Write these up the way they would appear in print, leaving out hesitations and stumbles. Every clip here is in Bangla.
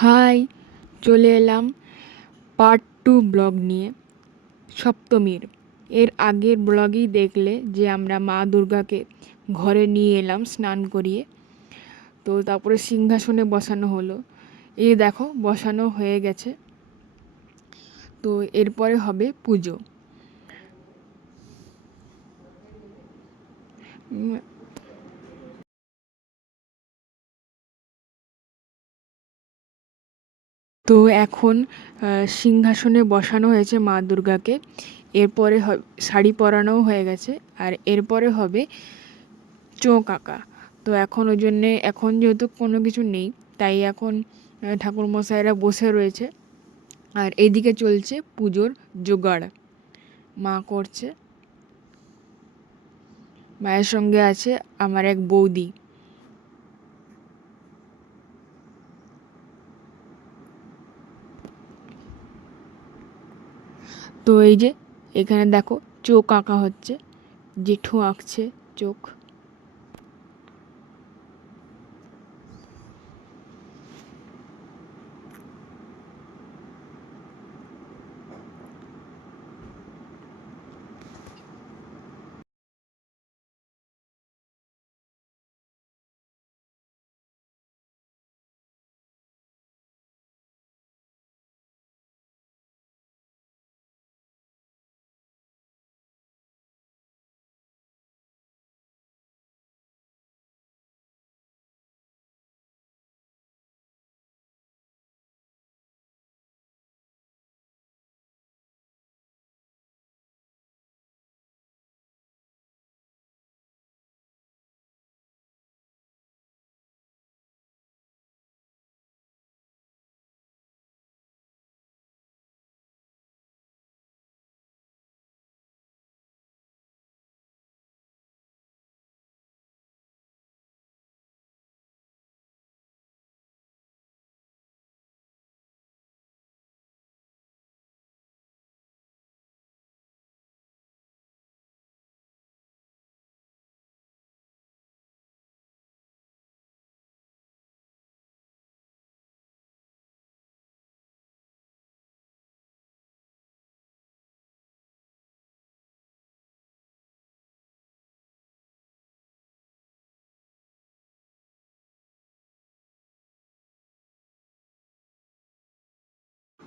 হাই, চলে এলাম পার্ট 2 ব্লগ নিয়ে সপ্তমীর। এর আগের ব্লগেই দেখলে যে আমরা মা দুর্গাকে ঘরে নিয়ে এলাম স্নান করিয়ে, তো তারপরে সিংহাসনে বসানো হলো। এই দেখো বসানো হয়ে গেছে। তো এরপরে হবে পুজো। উম, তো এখন সিংহাসনে বসানো হয়েছে মা দুর্গাকে। এরপরে শাড়ি পরানোও হয়ে গেছে, আর এরপরে হবে চোখ আঁকা। তো এখন ওই জন্যে এখন যেহেতু কোনো কিছু নেই, তাই এখন ঠাকুরমশাইরা বসে রয়েছে, আর এইদিকে চলছে পুজোর জোগাড়। মা করছে, মায়ের সঙ্গে আছে আমার এক বৌদি। তো এই যে এখানে দেখো চোখ আঁকা হচ্ছে, জেঠু আঁকছে চোখ।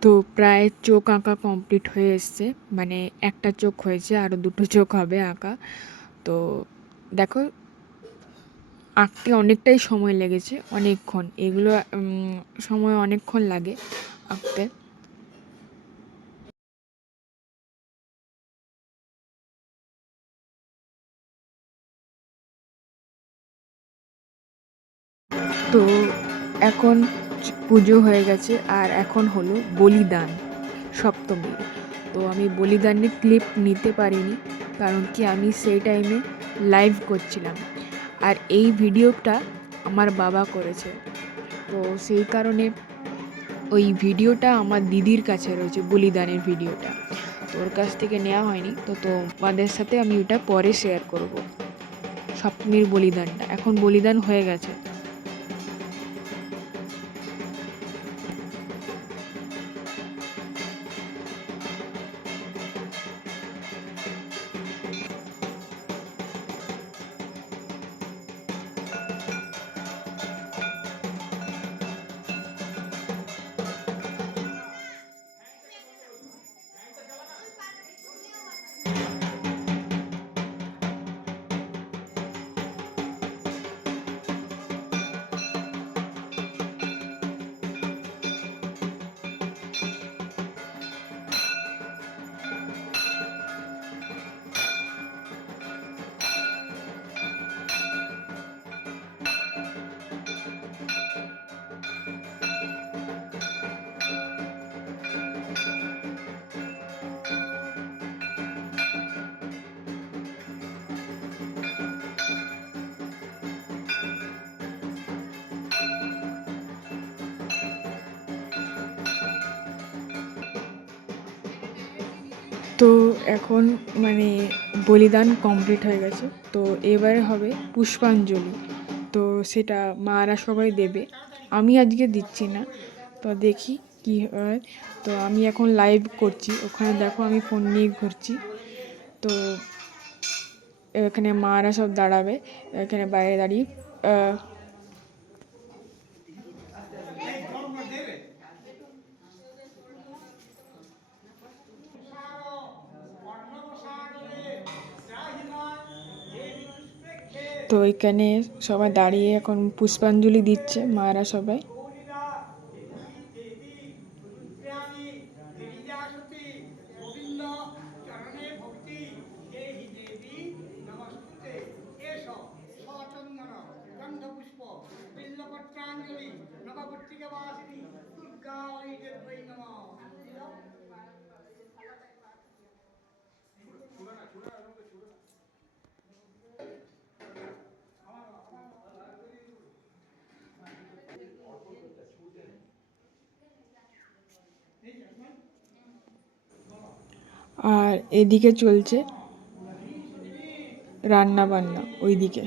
তো প্রায় চোখ আঁকা কমপ্লিট হয়ে এসছে, মানে একটা চোখ হয়েছে, আরও দুটো চোখ হবে আঁকা। তো দেখো আঁকতে অনেকটাই সময় লেগেছে, অনেকক্ষণ। এগুলো সময় অনেকক্ষণ লাগে আঁকতে। তো এখন পুজো হয়ে গেছে, আর এখন হলো বলিদান সপ্তমীর। তো আমি বলিদানের ক্লিপ নিতে পারিনি, কারণ কি আমি সেই টাইমে লাইভ করছিলাম, আর এই ভিডিওটা আমার বাবা করেছে। তো সেই কারণে ওই ভিডিওটা আমার দিদির কাছে রয়েছে, বলিদানের ভিডিওটা। তো ওর কাছ থেকে নেওয়া হয়নি, তো তোমাদের সাথে আমি ওটা পরে শেয়ার করব। সপ্তমীর বলিদানটা এখন বলিদান হয়ে গেছে। তো এখন মানে বলিদান কমপ্লিট হয়ে গেছে, তো এবারে হবে পুষ্পাঞ্জলি। তো সেটা মারা সবাই দেবে, আমি আজকে দিচ্ছি না। তো দেখি কি হয়। তো আমি এখন লাইভ করছি, ওখানে দেখো আমি ফোন নিয়ে ঘুরছি। তো এখানে মারা সব দাঁড়াবে, এখানে বাইরে দাঁড়িয়ে তো এখানে সবাই দাঁড়িয়ে এখন পুষ্পাঞ্জলি দিচ্ছে মায়েরা সবাই। আর এদিকে চলছে রান্না বান্না ওইদিকে।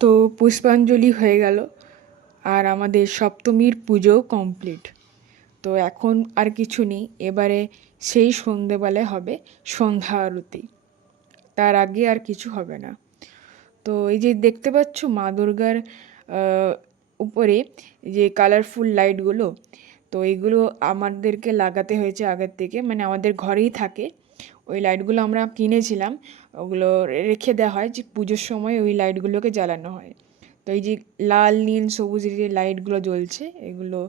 তো পুষ্পাঞ্জলি হয়ে গেল আর আমাদের সপ্তমীর পুজো কমপ্লিট। তো এখন আর কিছু নেই, এবারে সেই সন্ধেবেলায় হবে সন্ধ্যা আরতি, তার আগে আর কিছু হবে না। তো এই যে দেখতে পাচ্ছ মা দুর্গার উপরে যে কালারফুল লাইটগুলো, তো এইগুলো আমাদেরকে লাগাতে হয়েছে আগের থেকে, মানে আমাদের ঘরেই থাকে ওই লাইটগুলো, আমরা কিনেছিলাম, ওগুলো রেখে দেওয়া হয় যে পুজোর সময় ওই লাইটগুলোকে জ্বালানো হয়। তো এই যে লাল নীল সবুজের যে লাইটগুলো জ্বলছে, এগুলো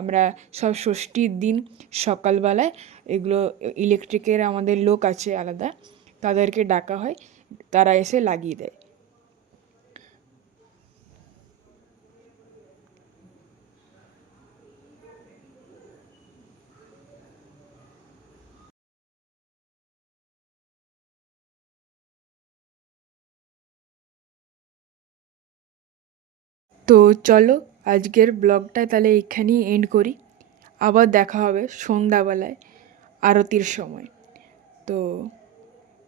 আমরা সব ষষ্ঠীর দিন সকালবেলায় এগুলো ইলেকট্রিকের আমাদের লোক আছে আলাদা, তাদেরকে ডাকা হয়, তারা এসে লাগিয়ে দেয়। তো চলো আজকের ব্লগটা তাহলে এখানেই এন্ড করি, আবার দেখা হবে সন্ধ্যাবেলায় আরতির সময়। তো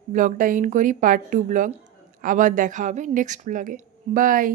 ব্লগটা এন্ড করি, পার্ট 2 ব্লগ, আবার দেখা হবে নেক্সট ব্লগে। বাই।